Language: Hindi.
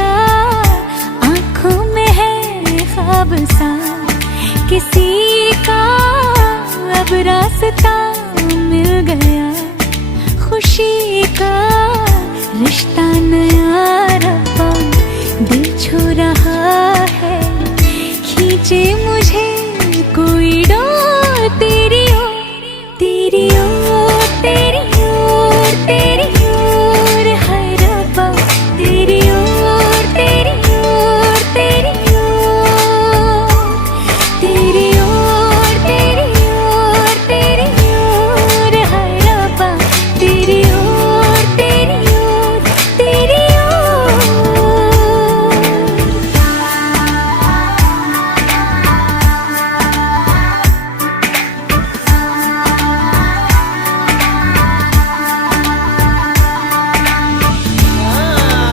का आंखों में है ख्वाब सा किसी का, अब रास्ता मिल गया खुशी का। रिश्ता नया रब्बा दिल छू रहा है, खींचे मुझे कोई